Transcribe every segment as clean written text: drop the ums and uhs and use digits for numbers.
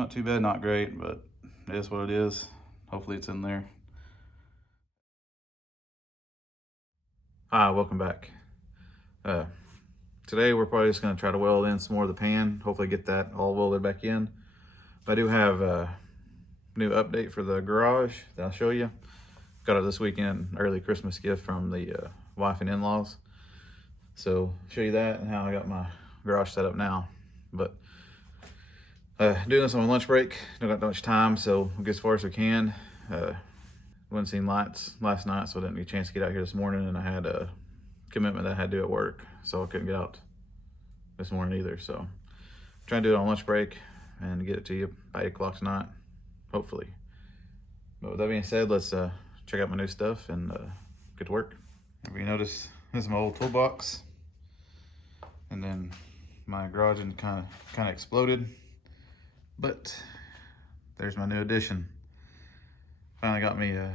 Not too bad, not great, but it is what it is. Hopefully it's in there. Hi, welcome back. Today we're probably just going to try to weld in some more of the pan, hopefully get that all welded back in. I do have a new update for the garage that I'll show you. Got it this weekend, early Christmas gift from the wife and in-laws. So show you that and how I got my garage set up now. But doing this on my lunch break, don't got that much time, so we'll get as far as we can. Wasn't seeing lights last night, so I didn't get a chance to get out here this morning, and I had a commitment that I had to do at work, so I couldn't get out this morning either. So I'm trying to do it on lunch break and get it to you by 8 o'clock tonight, hopefully. But with that being said, let's check out my new stuff and get to work. If you notice, this is my old toolbox, and then my garage kind of exploded, but there's my new addition. Finally got me a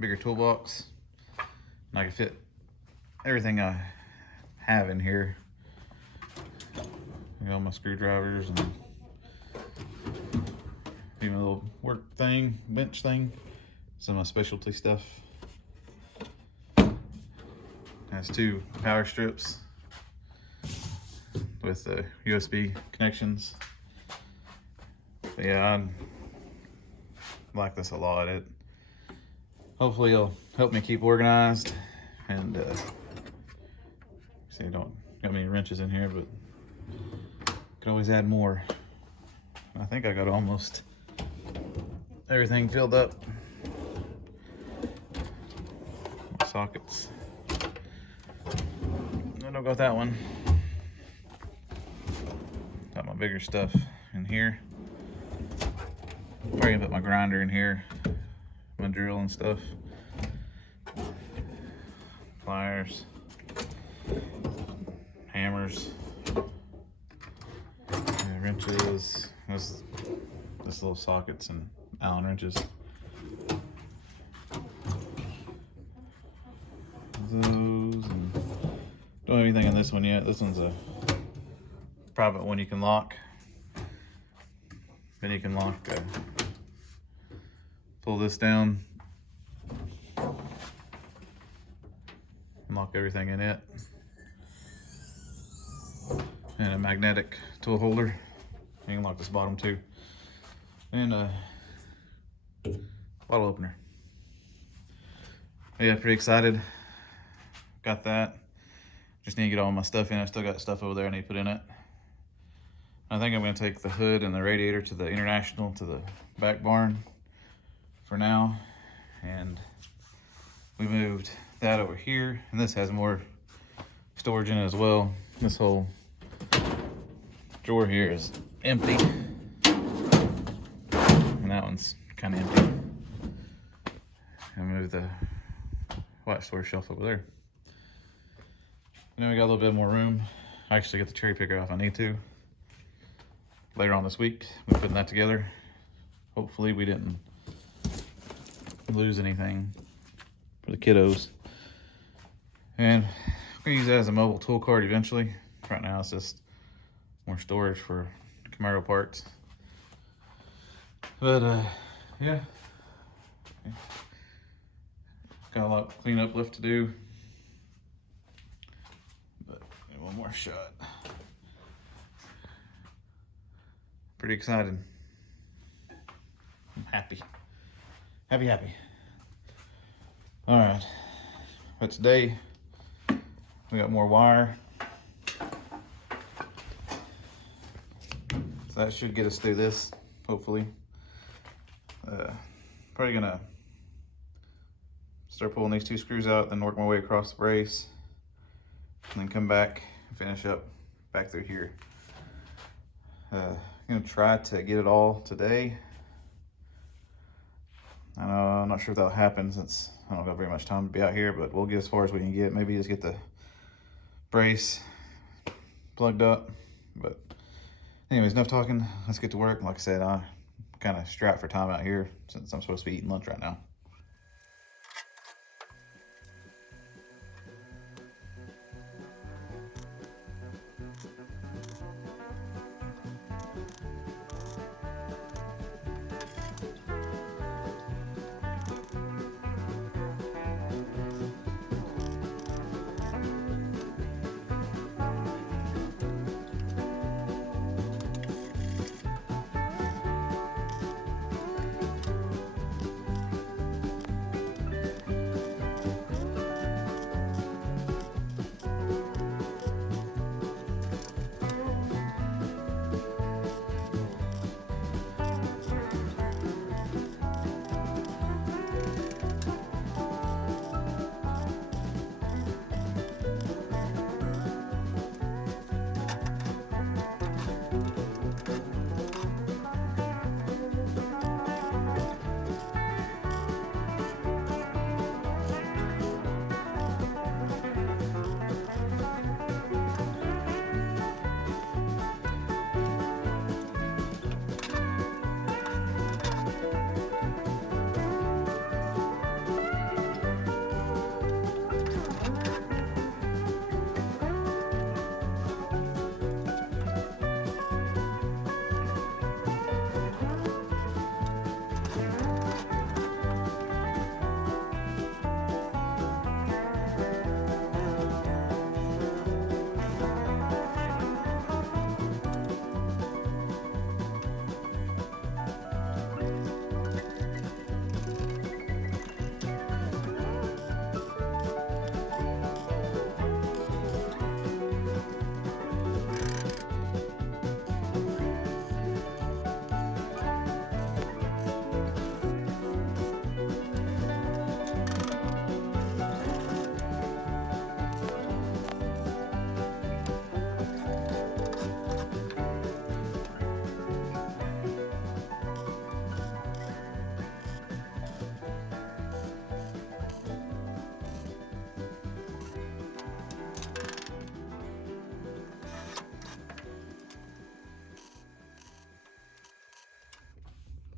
bigger toolbox, and I can fit everything I have in here. I got all my screwdrivers and even a little work thing, bench thing, some of my specialty stuff. Has 2 power strips with the USB connections. But yeah, I like this a lot. It hopefully it'll help me keep organized, and see, I don't got many wrenches in here, but could always add more. I think I got almost everything filled up. Sockets. I don't got that one. Got my bigger stuff in here. Probably gonna put my grinder in here, my drill and stuff. Pliers, hammers, wrenches. This little sockets and Allen wrenches. Those, and don't have anything in this one yet. This one's a private one you can lock. Then you can lock, pull this down, lock everything in it, and a magnetic tool holder. You can lock this bottom too, and a bottle opener. Yeah, pretty excited. Got that. Just need to get all my stuff in. I still got stuff over there I need to put in it. I think I'm going to take the hood and the radiator to the International, to the back barn for now. And we moved that over here. And this has more storage in it as well. This whole drawer here is empty. And that one's kind of empty. I moved the white storage shelf over there. And then we got a little bit more room. I actually get the cherry picker off if I need to. Later on this week, we're putting that together. Hopefully we didn't lose anything for the kiddos. And I'm gonna use that as a mobile tool cart eventually. Right now it's just more storage for Camaro parts. But yeah. Got a lot of cleanup left to do. But one more shot. Pretty excited. I'm happy. Happy. All right. But today, we got more wire. So that should get us through this, hopefully. Probably gonna start pulling these 2 screws out, then work my way across the brace, and then come back and finish up back through here. I'm gonna try to get it all today. I know I'm not sure if that'll happen since I don't got very much time to be out here, but we'll get as far as we can get. Maybe just get the brace plugged up. But anyways, enough talking. Let's get to work. Like I said, I'm kind of strapped for time out here since I'm supposed to be eating lunch right now.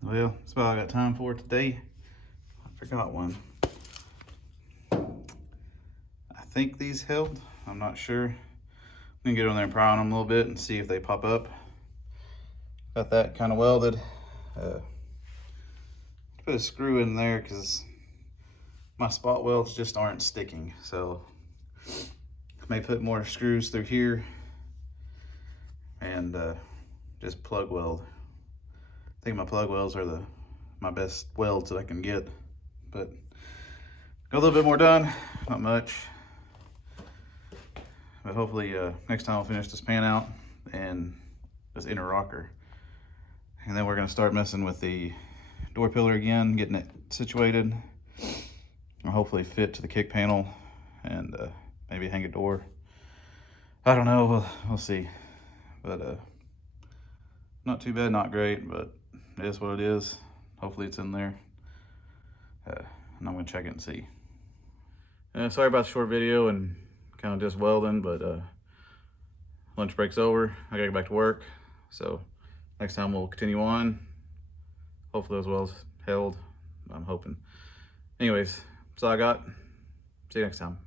Well, that's about all I got time for today. I forgot one. I think these held. I'm not sure. I'm gonna get on there and pry on them a little bit and see if they pop up. Got that kind of welded. Put a screw in there because my spot welds just aren't sticking. So I may put more screws through here and just plug weld. I think my plug welds are my best welds that I can get. But got a little bit more done, not much. But hopefully next time I'll finish this pan out and this inner rocker. And then we're gonna start messing with the door pillar again, getting it situated. And hopefully fit to the kick panel and maybe hang a door. I don't know, we'll see. But not too bad, not great, but it is what it is. Hopefully it's in there. And I'm gonna check it and see. Sorry about the short video and kind of just welding, but lunch break's over. I gotta get back to work. So next time we'll continue on. Hopefully those welds held, I'm hoping. Anyways, that's all I got. See you next time.